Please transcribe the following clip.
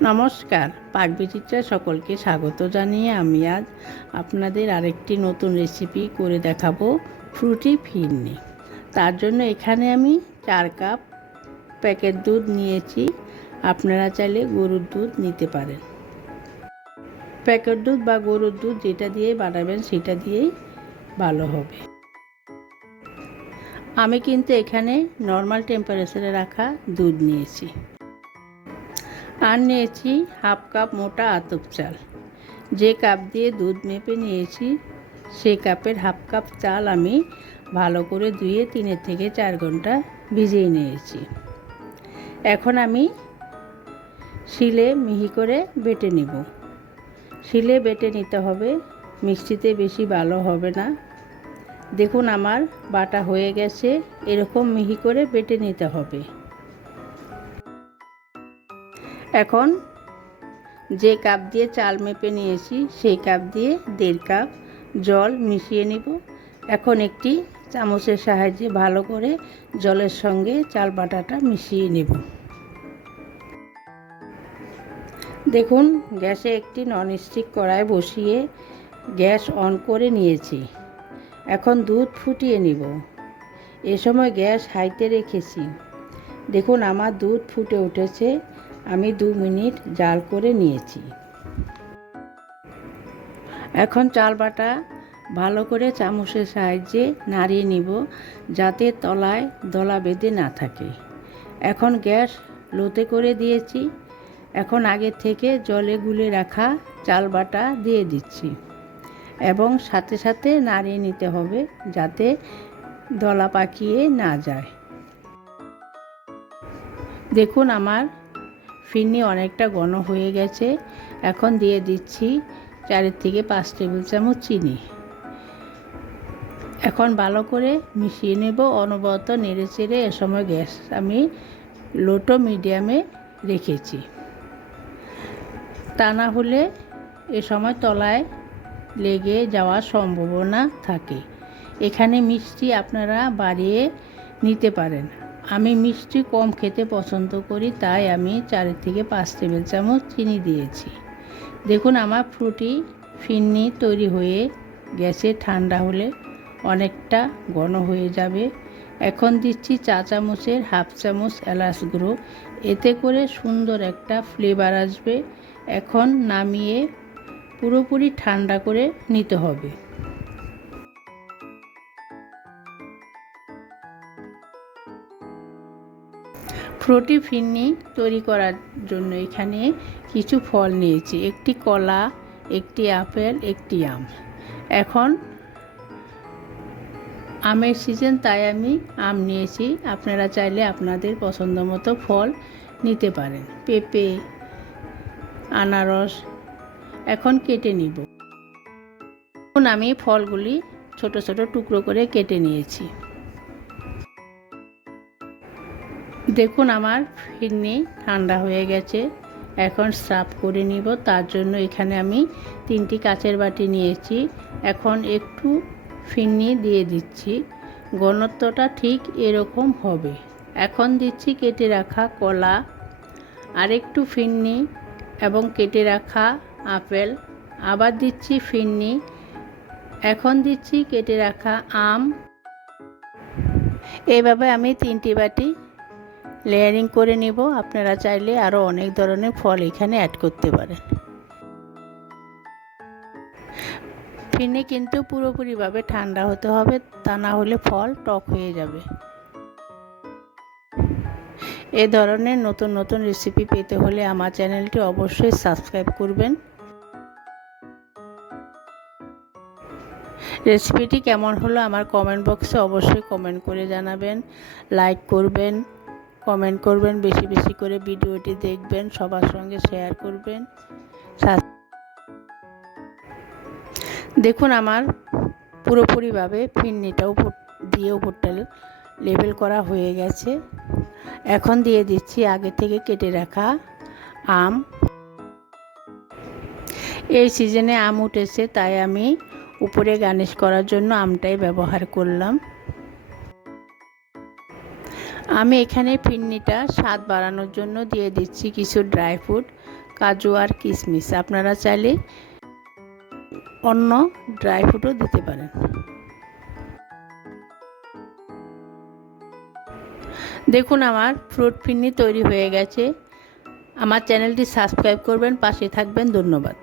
নমস্কার, পাকবিচিত্রা সকলকে স্বাগত জানিয়ে আমি আজ আপনাদের আরেকটি নতুন রেসিপি করে দেখাবো, ফ্রুটি ফিরনি। তার জন্য এখানে আমি 4 কাপ প্যাকেট দুধ নিয়েছি। আপনারা চাইলে গরুর দুধ নিতে পারেন। প্যাকেট দুধ বা গরুর দুধ যেটা দিয়ে বানাবেন সেটা দিয়েই ভালো হবে। আমি কিন্তু এখানে নর্মাল টেম্পারেচারে রাখা দুধ নিয়েছি। আর নিয়েছি হাফ কাপ মোটা আতপ চাল। যে কাপ দিয়ে দুধ মেপে নিয়েছি সেই কাপের হাফ কাপ চাল আমি ভালো করে ধুয়ে 3 থেকে 4 ঘন্টা ভিজিয়ে নিয়েছি। এখন আমি শিলে মিহি করে বেটে নেব। শিলে বেটে নিতে হবে, মিক্সিতে বেশি ভালো হবে না। দেখুন আমার বাটা হয়ে গেছে, এরকম মিহি করে বেটে নিতে হবে। এখন যে কাপ দিয়ে চাল মেপে নিয়েছি সেই কাপ দিয়ে 1.5 কাপ জল মিশিয়ে নিব। এখন একটি চামচের সাহায্যে ভালো করে জলের সঙ্গে চাল বাটাটা মিশিয়ে নেব। দেখুন গ্যাসে একটি ননস্টিক কড়াই বসিয়ে গ্যাস অন করে নিয়েছি। এখন দুধ ফুটিয়ে নিব। এ সময় গ্যাস হাইতে রেখেছি। দেখুন আমার দুধ ফুটে উঠেছে। আমি 2 মিনিট জাল করে নিয়েছি। এখন চাল বাটা ভালো করে চামচের সাহায্যে নাড়িয়ে নিব, যাতে তলায় দলা বেঁধে না থাকে। এখন গ্যাস লোতে করে দিয়েছি। এখন আগে থেকে জলে গুলে রাখা চাল বাটা দিয়ে দিচ্ছি এবং সাথে সাথে নাড়িয়ে নিতে হবে, যাতে দলা পাকিয়ে না যায়। দেখুন আমার ফিরনি অনেকটা ঘন হয়ে গেছে। এখন দিয়ে দিচ্ছি 4 থেকে 5 টেবিল চামচ চিনি। এখন ভালো করে মিশিয়ে নেব, অনবরত নেড়ে চেড়ে। এ সময় গ্যাস আমি লো টু মিডিয়ামে রেখেছি, তা না হলে এ সময় তলায় লেগে যাওয়ার সম্ভাবনা থাকে। এখানে মিষ্টি আপনারা বাড়িয়ে নিতে পারেন। আমি মিষ্টি কম খেতে পছন্দ করি, তাই আমি 4 থেকে 5 টেবিল চামচ চিনি দিয়েছি। দেখুন আমার ফ্রুটি ফিরনি তৈরি হয়ে গেছে। ঠান্ডা হলে অনেকটা ঘন হয়ে যাবে। এখন দিচ্ছি চা চামচের হাফ চামচ এলাচ গুঁড়ো, এতে করে সুন্দর একটা ফ্লেভার আসবে। এখন নামিয়ে পুরোপুরি ঠান্ডা করে নিতে হবে। ফ্রুটি ফিরনি তৈরি করার জন্য এখানে কিছু ফল নিয়েছি, একটি কলা, একটি আপেল, একটি আম। এখন আমের সিজন, তাই আমি আম নিয়েছি। আপনারা চাইলে আপনাদের পছন্দ মতো ফল নিতে পারেন, পেঁপে, আনারস। এখন কেটে নিব। এখন আমি ফলগুলি ছোট ছোট টুকরো করে কেটে নিয়েছি। দেখুন আমার ফিরনি ঠান্ডা হয়ে গেছে। এখন সার্ভ করে নিব। তার জন্য এখানে আমি 3টি কাচের বাটি নিয়েছি। এখন একটু ফিরনি দিয়ে দিচ্ছি। ঘনত্বটা ঠিক এরকম হবে। এখন দিচ্ছি কেটে রাখা কলা, আরেকটু ফিরনি এবং কেটে রাখা আপেল। আবার দিচ্ছি ফিরনি। এখন দিচ্ছি কেটে রাখা আম। এইভাবে আমি 3টি বাটি লেয়ারিং করে নেব। আপনারা চাইলে আরও অনেক ধরনের ফল এখানে অ্যাড করতে পারেন। ফিরনি কিন্তু পুরোপুরিভাবে ঠান্ডা হতে হবে, তা না হলে ফল টক হয়ে যাবে। এ ধরনের নতুন নতুন রেসিপি পেতে হলে আমার চ্যানেলটি অবশ্যই সাবস্ক্রাইব করবেন। রেসিপিটি কেমন হলো আমার কমেন্ট বক্সে অবশ্যই কমেন্ট করে জানাবেন। লাইক করবেন, কমেন্ট করবেন, বেশি বেশি করে ভিডিওটি দেখবেন, সবার সঙ্গে শেয়ার করবেন। দেখুন আমার পুরোপুরিভাবে ফিরনিটা উপর দিয়ে উপরটা লেবেল করা হয়ে গেছে। এখন দিয়ে দিচ্ছি আগে থেকে কেটে রাখা আম। এই সিজনে আম উঠেছে, তাই আমি উপরে গার্নিশ করার জন্য আমটাই ব্যবহার করলাম। আমি এখানে ফিরনিটা স্বাদ বাড়ানোর জন্য দিয়ে দিচ্ছি কিছু ড্রাই ফ্রুট, কাজু আর কিশমিশ। আপনারা চাইলে অন্য ড্রাই ফ্রুটও দিতে পারেন। দেখুন আমার ফ্রুট ফিরনি তৈরি হয়ে গেছে। আমার চ্যানেলটি সাবস্ক্রাইব করবেন, পাশে থাকবেন। ধন্যবাদ।